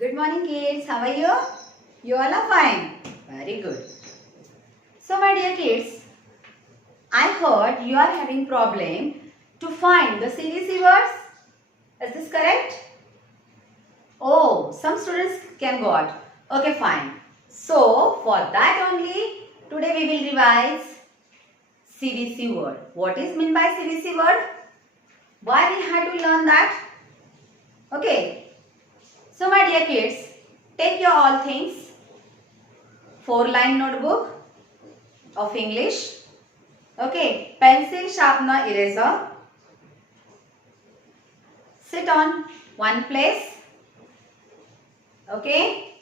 Good morning, kids. How are you? You all are fine. Very good. So, my dear kids, I heard you are having problem to find the CVC words. Is this correct? Oh, some students can got. Okay, fine. So, for that only, today we will revise CVC word. What is meant by CVC word? Why we had to learn that? Okay. So, my dear kids, take your all things. 4-line notebook of English. Okay. Pencil, sharpener, eraser. Sit on one place. Okay.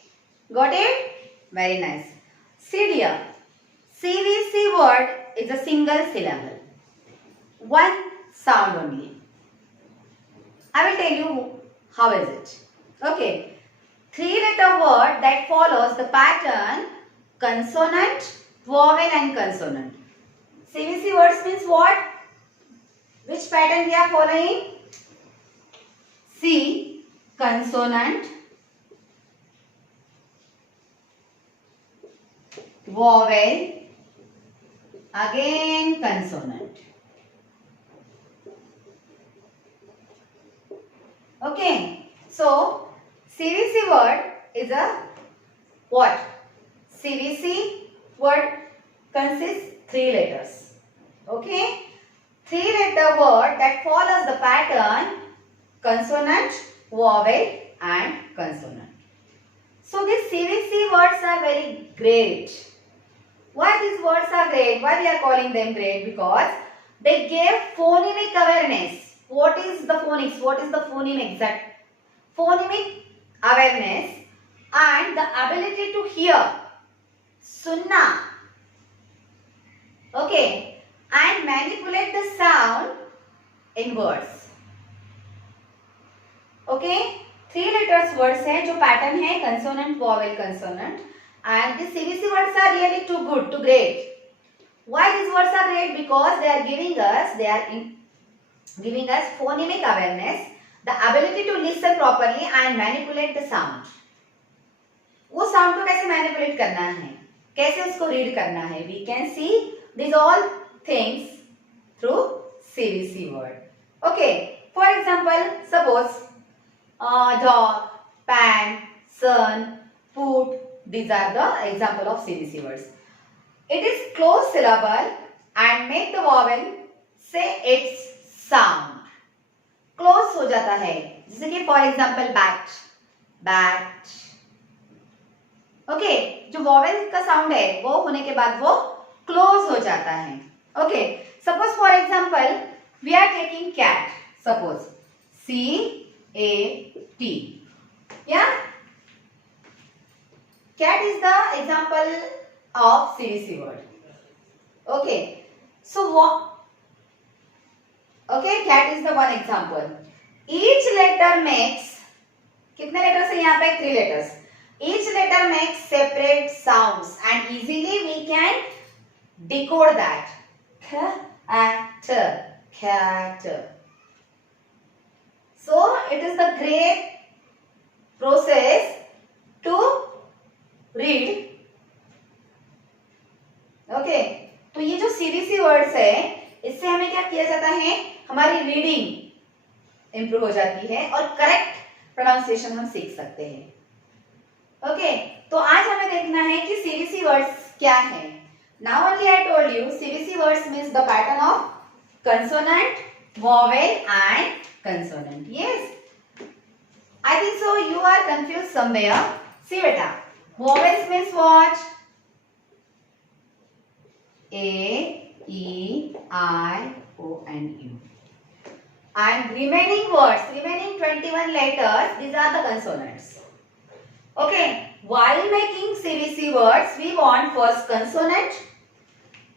Got it? Very nice. See dear. CVC word is a single syllable. One sound only. I will tell you how is it. Okay. 3-letter word that follows the pattern consonant, vowel and consonant. CVC words means what? Which pattern we are following? C. Consonant, vowel, again consonant. Okay. So, CVC word is a what? CVC word consists 3 letters. Okay. 3-letter word that follows the pattern consonant, vowel and consonant. So these CVC words are very great. Why these words are great? Why we are calling them great? Because they give phonemic awareness. What is the phonics? What is the phoneme exact? Phonemic awareness and the ability to hear. Sunna. Okay. And manipulate the sound in words. Okay. 3 letters words है जो pattern है consonant, vowel, consonant. And these CVC words are really too good, too great. Why these words are great? Because they are giving us phonemic awareness, the ability to listen properly and manipulate the sound. वो sound को कैसे manipulate करना है, कैसे उसको read करना है, we can see these all things through CVC word. Okay, for example, suppose dog, pan, sun, food. These are the example of CVC words. It is close syllable and make the vowel say its sound. Close हो जाता है, जैसे कि for example bat, bat. Okay, जो vowel का sound है, वो होने के बाद वो close हो जाता है. Okay, suppose for example we are taking cat. Suppose C-A-T. Yeah. Cat is the example of CVC word. Okay. So what? Okay, cat is the one example. Each letter makes कितने letters है यहाँ पे? 3 letters. Each letter makes separate sounds and easily we can decode that. Cat. So it is the great process to read. Okay. तो ये जो CVC words है, इससे हमें क्या किया जाता है? हमारी रीडिंग इंप्रूव हो जाती है और करेक्ट प्रोनाउंसिएशन हम सीख सकते हैं. ओके, तो आज हमें देखना है कि CVC वर्ड्स क्या है. Now only I told you CVC words means the pattern of consonant, vowel and consonant. Yes. I think so you are confused somewhere. See beta. Vowels means what? A, E, I, O and U. And remaining words, remaining 21 letters, these are the consonants. Okay, while making CVC words, we want first consonant,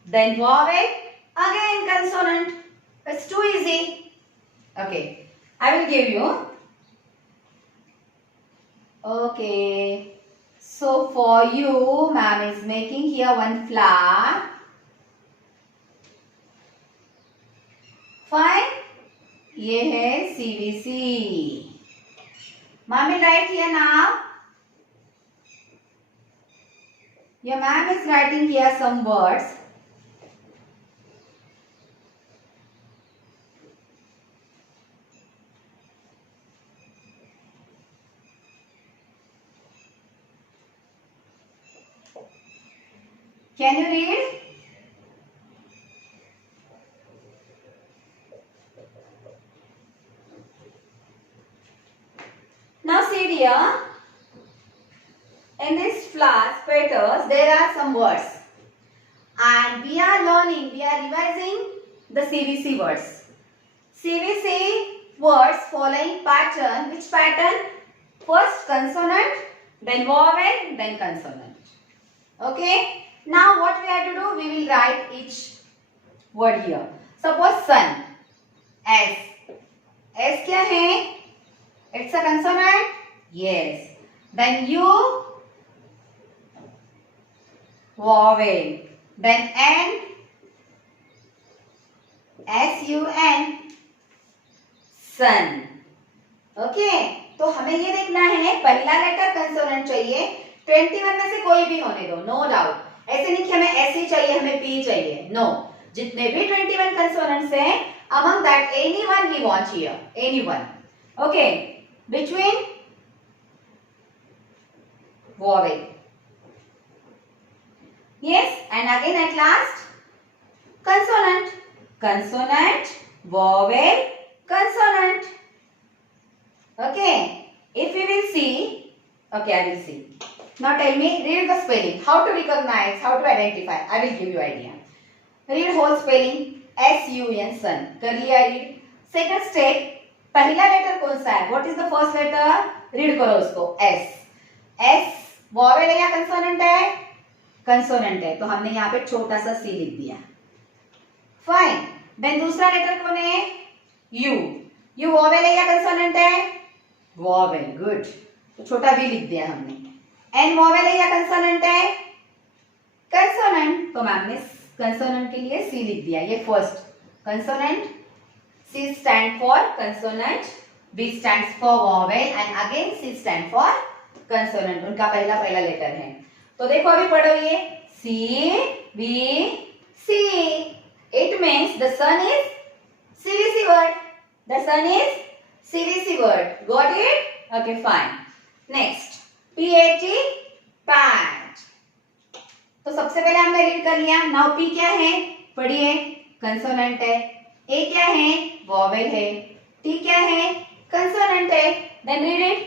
then vowel, again consonant. It's too easy. Okay, I will give you. Okay, so for you, ma'am is making here one flower. Fine. ये है CVC. Ma'am will write here now Your ma'am is writing here some words. Can you read? Now see dear, in this flowers, petals, there are some words. And we are learning, we are revising the CVC words. CVC words following pattern. Which pattern? First consonant, then vowel, then consonant. Okay. Now what we have to do? We will write each word here. Suppose sun. S. S क्या है? It's a consonant? Yes. Then U. Vowel. Then N. S-U-N. Sun. Okay. तो हमें ये देखना है पहला letter consonant चाहिए 21 में से कोई भी होने दो, नो डाउट। ऐसे नहीं कि हमें एस ही चाहिए, हमें पी चाहिए, नो। जितने भी 21 कंसोनेंट्स हैं, among that anyone we want here, anyone. Okay, between vowel. Yes, and again at last consonant. Consonant, vowel, consonant. Okay, if we will see, okay, I will see. Now tell me, read the spelling. How to recognize, how to identify. I will give you idea. Read whole spelling. S-U-N, sun. कर लिया read. Second step, पहला letter कौन सा है? What is the first letter? Read करो उसको. S. S vowel है या consonant है? Consonant है. तो हमने यहाँ पे छोटा सा C लिख दिया. Fine. Then दूसरा लेटर कौन है? U. U vowel है या consonant है? Vowel. Good. तो छोटा V लिख दिया हमने. N vowel है या consonant है? Consonant. तो मैम ने consonant के लिए C लिख दिया. ये first consonant. C stand for consonant. B stands for vowel and again C stand for consonant. उनका पहला लेटर है. तो देखो अभी पढ़ो ये C B C. It means the sun is CVC word. The sun is CVC word. Got it? Okay, fine. Next, PAT, pat. तो सबसे पहले हमने रीड कर लिया. नाउ P क्या है? पढ़िए. कंसोनेंट है. A क्या है? वॉवेल है. T क्या है? कंसोनेंट है. Then read it.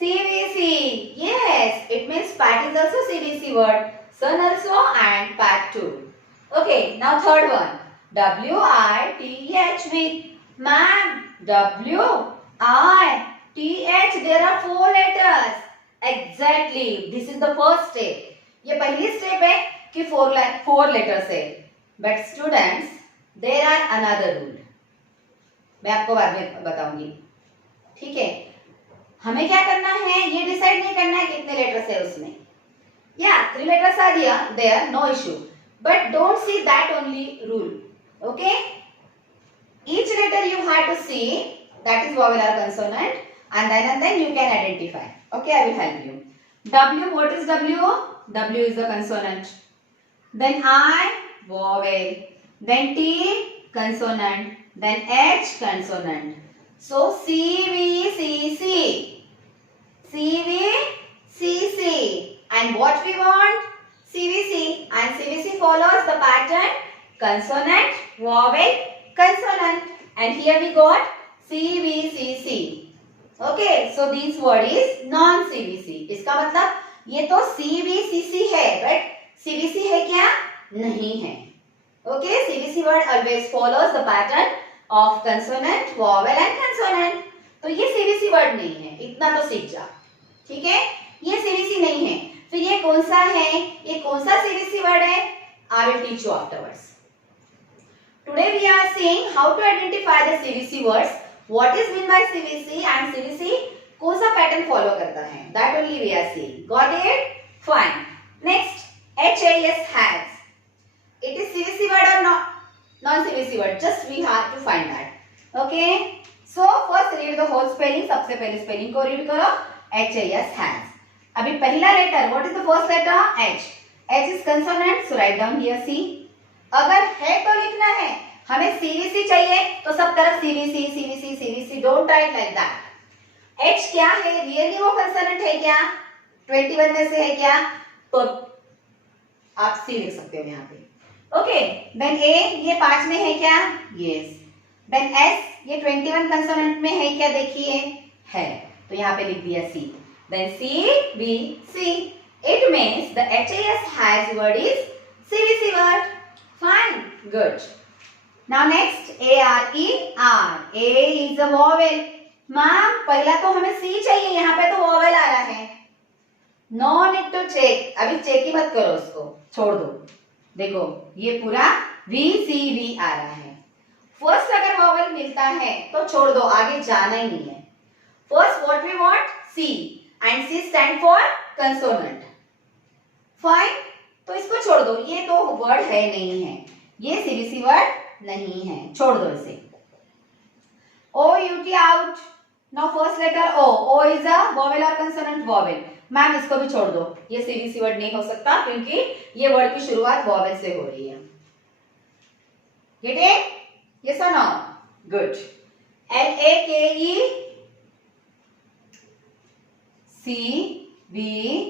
CVC. Yes, it means pat is also CVC word. Sun also and pat too. Okay, now third one. W-I-T-H with ma'am. W-I-T-H. There are 4 letters. Exactly. This is the first step. ये पहली step है कि 4 letters है. But students, there are another rule. मैं आपको बाद में बताऊंगी. ठीक है. हमें क्या करना है? ये डिसाइड नहीं करना है कितने लेटर्स है उसमें. Yeah, 3 letters are there, no issue. But don't see that only rule. Okay? Each letter you have to see, that is vowel or consonant, and then you can identify. Okay, I will help you. W, what is W? W is the consonant. Then I, vowel. Then T, consonant. Then H, consonant. So C, V, C, C. C, V, C, C. And what we want? CVC. And CVC follows the pattern consonant, vowel, consonant. And here we got CVCC. Okay, so this word is non-CVC. इसका मतलब ये तो CVCC है, but CVC है क्या? नहीं है. Okay, CVC word always follows the pattern of consonant, vowel and consonant. तो ये CVC word नहीं है. इतना तो सीख जा. ठीक है? ये CVC नहीं है. फिर ये कौन सा है? ये कौन सा CVC word है? I will teach you afterwards. Today we are seeing how to identify the CVC words. What is meant by CVC and CVC कौन सा pattern follow करता है? That only we are seeing. Got it? Fine. Next, HAS has. It is CVC word or not? Non-CVC word. Just we have to find that. Okay. So first read the whole spelling. सबसे पहले spelling को read करो. HAS has. अभी पहला letter. What is the first letter? H. H is consonant, so write down here C. अगर है तो लिखना है, हमें CVC चाहिए तो सब तरफ CVC CVC CVC, don't write like that. H क्या है, रियली वो कंसोनेंट है क्या, 21 में से है क्या, तो आप C लिख सकते हो यहाँ पे. ओके, देन A ये 5 में है क्या, यस. देन S ये 21 कंसोनेंट में है क्या, देखिए है, तो यहाँ पे लिख दिया C. Then C B C, it means the HAS has word is CVC word. Fine, good. Now next ARER. A is a vowel. Ma'am पहला तो हमें C चाहिए, यहाँ पे तो vowel आ रहा है. No need to check. अभी चेक ही मत करो, उसको छोड़ दो. देखो ये पूरा VCV आ रहा है. फर्स्ट अगर vowel मिलता है तो छोड़ दो, आगे जाना ही नहीं है. First what we want, C, and C stand for consonant. Fine, तो इसको छोड़ दो, ये तो वर्ड है नहीं है, ये CVC वर्ड नहीं है, छोड़ दो इसे. OUT out. Now first letter O. O is a vowel or consonant, vowel. Ma'am इसको भी छोड़ दो, ये CVC वर्ड नहीं हो सकता क्योंकि ये वर्ड की शुरुआत vowel से हो रही है. Get it? Yes or no? Good. LAKE CVCB.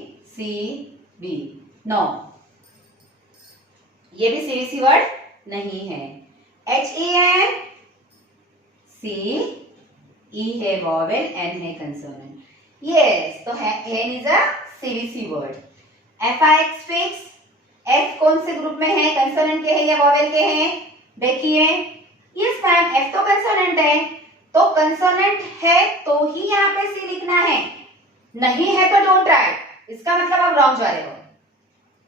No. ये भी CVC वर्ड नहीं है. HEN C E है vowel, N है consonant. Yes, तो hen is a CVC word. FIX fix. F कौन से ग्रुप में है, consonant के है या vowel के हैं, देखिए. Yes मैम, F तो consonant है, तो consonant है तो ही यहाँ पे C लिखना है, नहीं है तो don't write. इसका मतलब आप wrong जा रहे हो.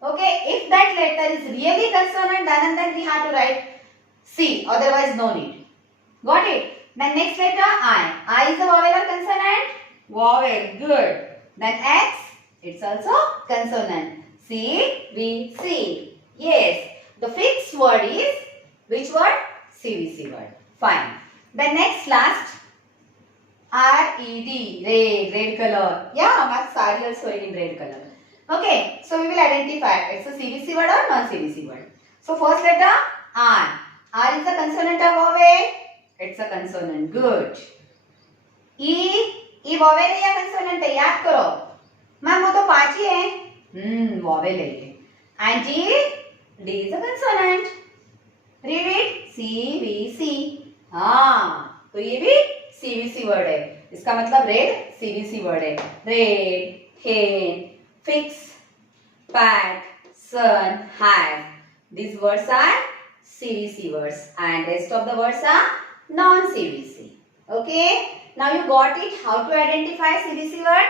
Okay, if that letter is really consonant, then we have to write C, otherwise no need. Got it? Then next letter I. I is a vowel or consonant? Vowel, good. Then X, it's also consonant. C, B, C. Yes, the fixed word is which word? CVC word. Fine. Then next last RED, red color. Yeah, my saree also in red color. Okay, so we will identify it's a CVC word or non-CVC word. So first letter R. R is a consonant or vowel? It's a consonant. Good. E vowel है या consonant है, याद करो. Ma'am वो तो 5 ही है. Vowel है ये. And D is a consonant. Read it. CVC. हाँ, तो ये भी CVC word है. इसका मतलब red CVC word है. Red, hen, fix, pat, sun, hat. These words are CVC words and rest of the words are non-CVC. Okay? Now you got it how to identify CVC word.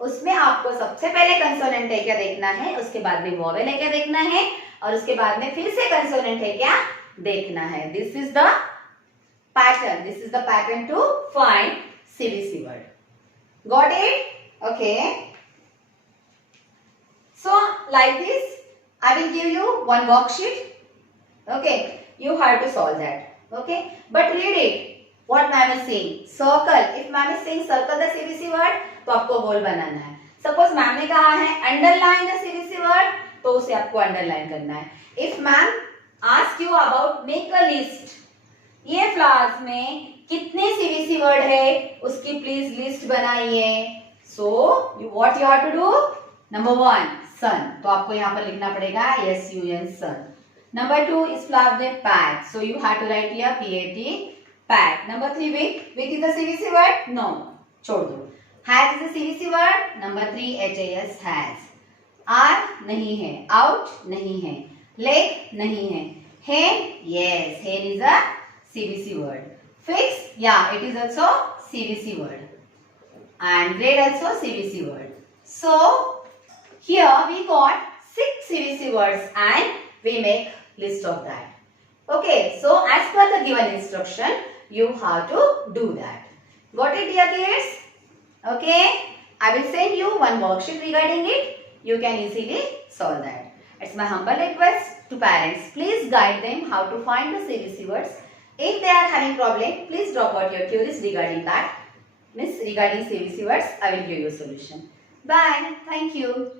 उसमें आपको सबसे पहले consonant है क्या देखना है, उसके बाद में vowel है क्या देखना है, और उसके बाद में फिर से consonant है क्या देखना है. This is the pattern. This is the pattern to find CVC word. Got it? Okay. So like this, I will give you one worksheet. Okay, you have to solve that. Okay, but read it. What ma'am is saying? Circle. If ma'am is saying circle the CVC word, तो आपको गोल बनाना है. Suppose ma'am ने कहा है underline the CVC word, तो उसे आपको underline करना है. If ma'am ask you about make a list, ये फ्लावर्स में कितने CVC word है, उसकी प्लीज लिस्ट बनाइए. So what you have to do? Number 1, sun. तो आपको यहाँ पर लिखना पड़ेगा SUN sun. Number 2 is flower में pat. So you have to write here PAT pat. Number 3 with is the CVC word? No, छोड़ दो. Has is the CVC word? Number 3 HAS has. R नहीं है. Out नहीं है. Leg नहीं है. Hen, yes, hen is a CVC word. Fix, yeah, it is also CVC word. And grade also CVC word. So here we got 6 CVC words and we make list of that. Okay, so as per the given instruction, you have to do that. Got it, dear kids? Okay, I will send you one worksheet regarding it. You can easily solve that. It's my humble request to parents. Please guide them how to find the CVC words. If they are having problem, please drop out your queries regarding that. Regarding CVC words, I will give you a solution. Bye. Thank you.